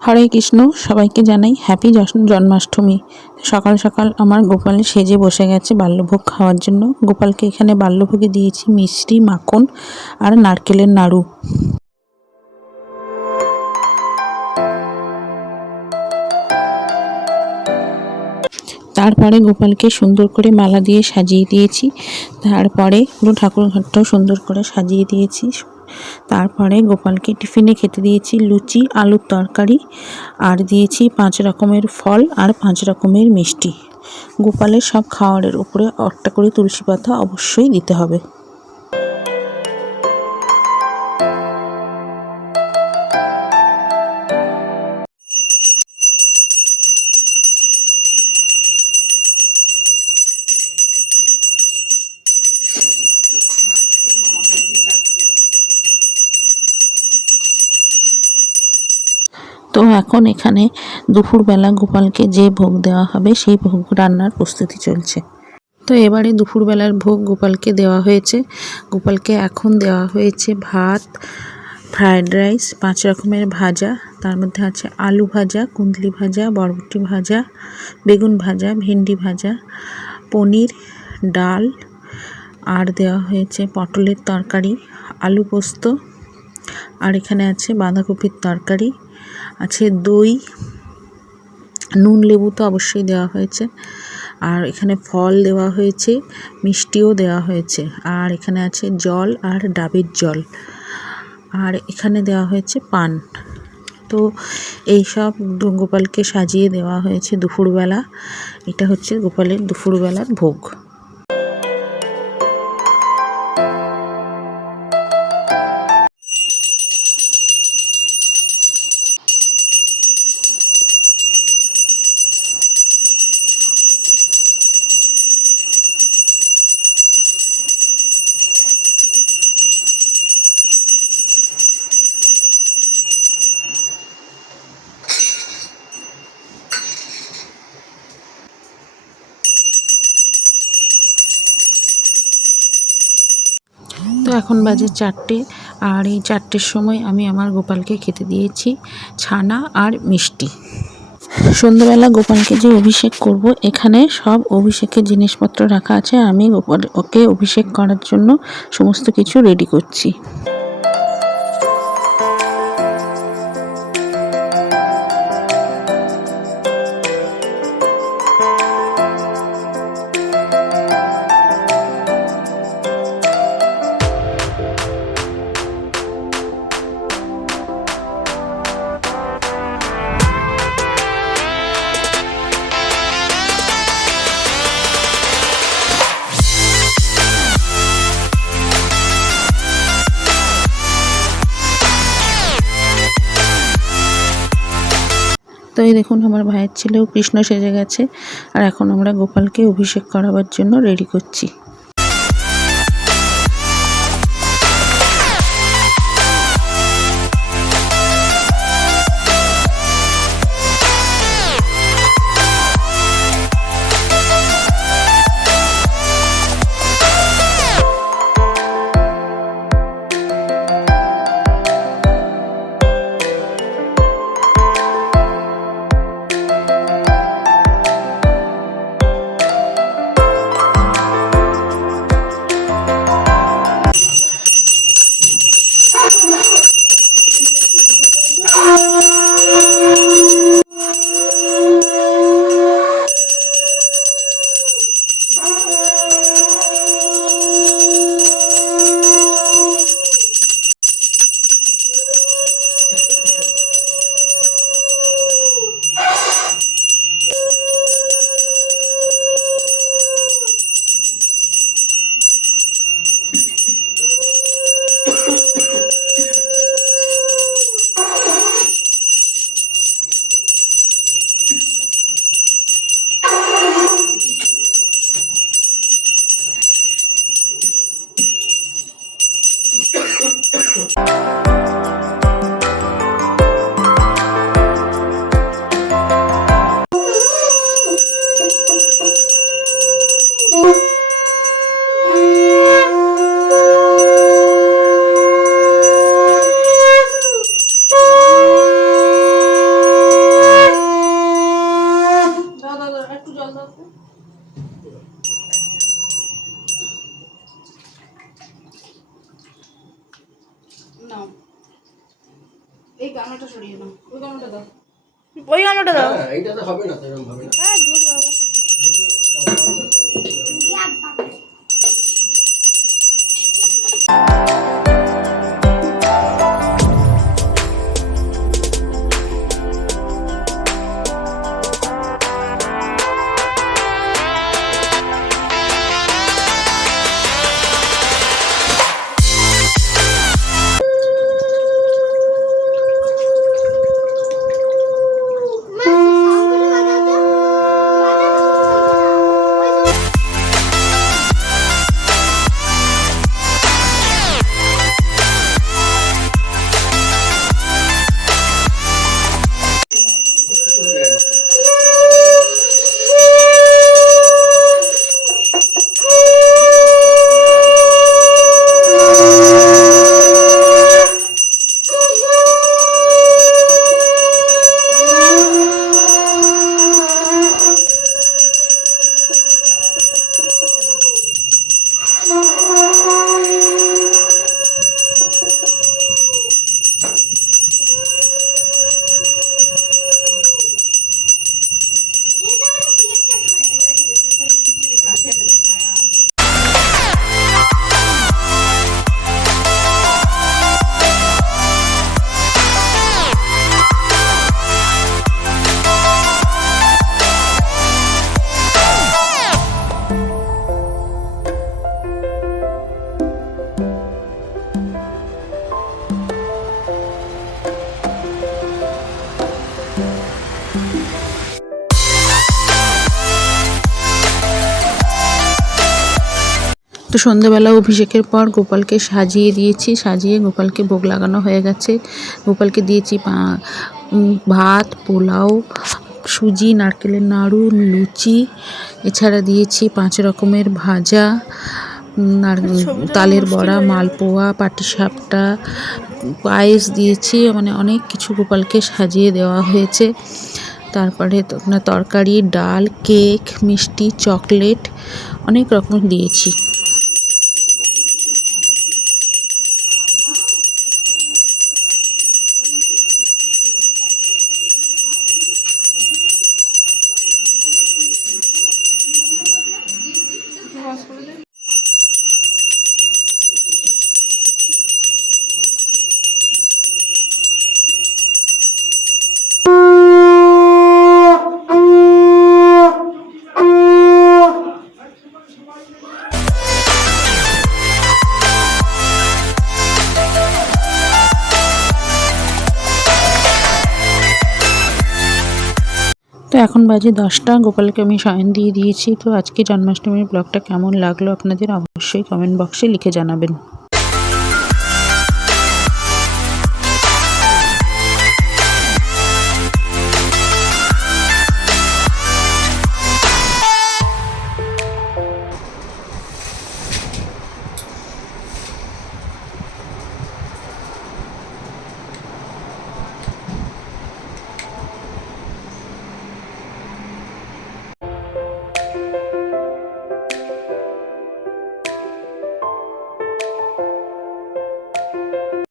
হরে কৃষ্ণ, সবাইকে জানাই হ্যাপি জন্মাষ্টমী। সকাল সকাল আমার গোপাল সেজে বসে গেছে বাল্যভোগ খাওয়ার জন্য। গোপালকে এখানে বাল্যভোগে দিয়েছি মিষ্টি, মাখন আর নারকেলের নাড়ু। তারপরে গোপালকে সুন্দর করে মালা দিয়ে সাজিয়ে দিয়েছি। তারপরে পুরো ঠাকুর ঘরটাও সুন্দর করে সাজিয়ে দিয়েছি। তারপরে গোপালকে টিফিনে খেতে দিয়েছি লুচি, আলুর তরকারি, আর দিয়েছি 5 রকমের ফল আর 5 রকমের মিষ্টি। গোপালের সব খাবারের উপরে একটা করে তুলসী পাতা অবশ্যই দিতে হবে। তো এখন এখানে দুপুরবেলা গোপালকে যে ভোগ দেওয়া হবে সেই ভোগ রান্নার প্রস্তুতি চলছে। তো এবারে দুপুরবেলার ভোগ গোপালকে দেওয়া হয়েছে। গোপালকে এখন দেওয়া হয়েছে ভাত, ফ্রায়েড রাইস, 5 রকমের ভাজা, তার মধ্যে আছে আলু ভাজা, কুঁদলি ভাজা, বরবটি ভাজা, বেগুন ভাজা, ভেন্ডি ভাজা, পনির, ডাল, আর দেওয়া হয়েছে পটলের তরকারি, আলু পোস্ত, আর এখানে আছে বাঁধাকপির তরকারি, আছে দই, নুন লেবু তো অবশ্যই দেওয়া হয়েছে, আর এখানে ফল দেওয়া হয়েছে, মিষ্টিও দেওয়া হয়েছে, আর এখানে আছে জল আর ডাবের জল, আর এখানে দেওয়া হয়েছে পান। তো এই সব গোপালকে সাজিয়ে দেওয়া হয়েছে দুপুরবেলা। এটা হচ্ছে গোপালের দুপুরবেলার ভোগ। তো এখন বাজে 4টে, আর এই 4টের সময় আমি আমার গোপালকে খেতে দিয়েছি ছানা আর মিষ্টি। সন্ধ্যাবেলা গোপালকে যে অভিষেক করব, এখানে সব অভিষেকের জিনিসপত্র রাখা আছে। আমি ওকে অভিষেক করার জন্য সমস্ত কিছু রেডি করছি। তো এই দেখুন, আমার ভাইয়ের ছেলেও কৃষ্ণ সেজে গেছে, আর এখন আমরা গোপালকে অভিষেক করাবার জন্য রেডি করছি। ওই গামলাটা দাও। এইটাতে হবে না, এরকম হবে না। হ্যাঁ ধুর বাবা। তো সন্ধ্যেবেলা অভিষেকের পর গোপালকে সাজিয়ে দিয়েছি, সাজিয়ে গোপালকে ভোগ লাগানো হয়ে গেছে। গোপালকে দিয়েছি ভাত, পোলাও, সুজি, নারকেলের নাড়ু, লুচি, এছাড়া দিয়েছি 5 রকমের ভাজা, তালের বড়া, মালপোয়া, পাটিসাপটা, পায়েস দিয়েছি। মানে অনেক কিছু গোপালকে সাজিয়ে দেওয়া হয়েছে। তারপরে তরকারি, ডাল, কেক, মিষ্টি, চকলেট অনেক রকম দিয়েছি। তো এখন বাজে 10টা, গোপালকে আমি শয়ন দিয়ে দিয়েছি। তো আজকে জন্মাষ্টমীর ব্লগটা কেমন লাগলো আপনাদের অবশ্যই কমেন্ট বক্সে লিখে জানাবেন।